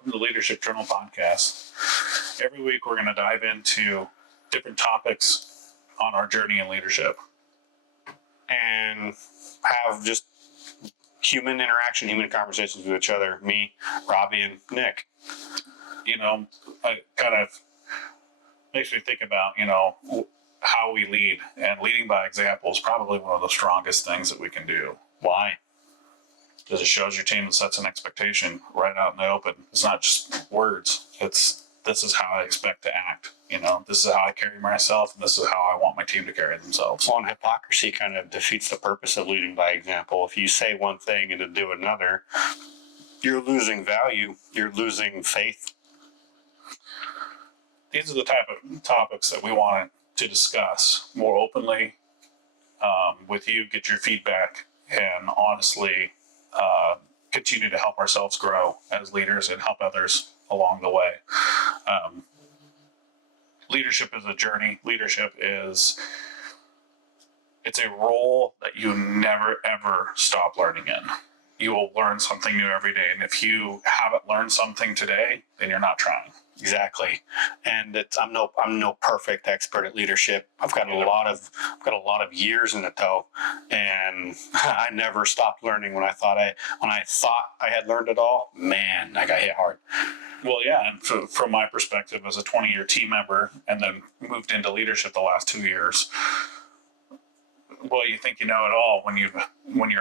Welcome to the Leadership Journal podcast. Every week we're going to dive into different topics on our journey in leadership. And have just human interaction, human conversations with each other, me, Robbie, and Nick. You know, it kind of makes me think about, how we lead. And leading by example is probably one of the strongest things that we can do. Why? Because it shows your team and sets an expectation right out in the open. It's not just words. It's this is how I expect to act. This is how I carry myself, and this is how I want my team to carry themselves. Well, and hypocrisy kind of defeats the purpose of leading by example. If you say one thing and to do another, you're losing value. You're losing faith. These are the type of topics that we want to discuss more openly with you, get your feedback, and honestly continue to help ourselves grow as leaders and help others along the way. Leadership is a journey. It's a role that you never, ever stop learning in. You will learn something new every day. And if you haven't learned something today, then you're not trying. Exactly. And I'm no perfect expert at leadership. I've got a lot of years in it though. And I never stopped learning when I thought I had learned it all. Man, I got hit hard. Well, yeah, and from my perspective as a 20-year team member and then moved into leadership the last 2 years, well, you think you know it all when you're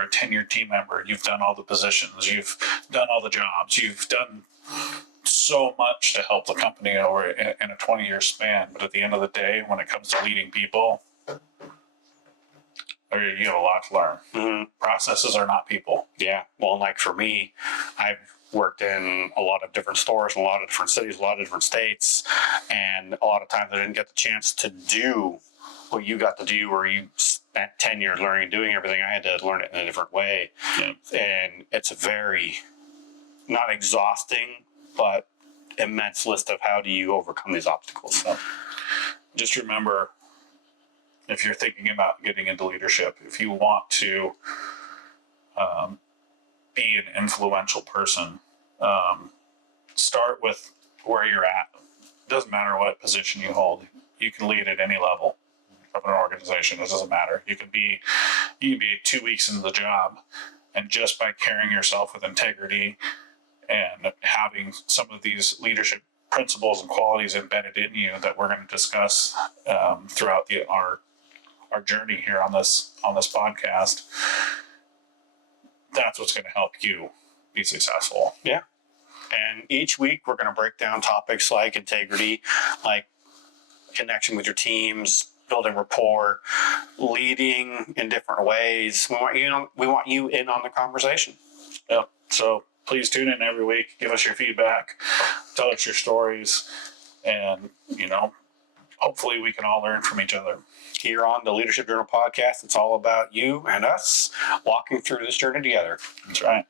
a 10-year team member. You've done all the positions, you've done all the jobs, you've done so much to help the company over in a 20-year span. But at the end of the day, when it comes to leading people, you have a lot to learn. Mm-hmm. Processes are not people. Yeah. Well, like for me, I've worked in a lot of different stores, in a lot of different cities, a lot of different states, and a lot of times I didn't get the chance to do what you got to do, where you spent 10 years learning and doing everything. I had to learn it in a different way. Yeah. And it's a very, not exhausting, but immense list of how do you overcome these obstacles. So just remember, if you're thinking about getting into leadership, if you want to be an influential person, start with where you're at. It doesn't matter what position you hold. You can lead at any level of an organization. It doesn't matter. You can be 2 weeks into the job, and just by carrying yourself with integrity and having some of these leadership principles and qualities embedded in you that we're going to discuss throughout our journey here on this podcast, that's what's going to help you be successful. Yeah. And each week we're going to break down topics like integrity, like connection with your teams, building rapport, leading in different ways. We want you in on the conversation. Yeah. So please tune in every week. Give us your feedback. Tell us your stories. And, hopefully we can all learn from each other. Here on the Leadership Journal podcast, it's all about you and us walking through this journey together. That's right.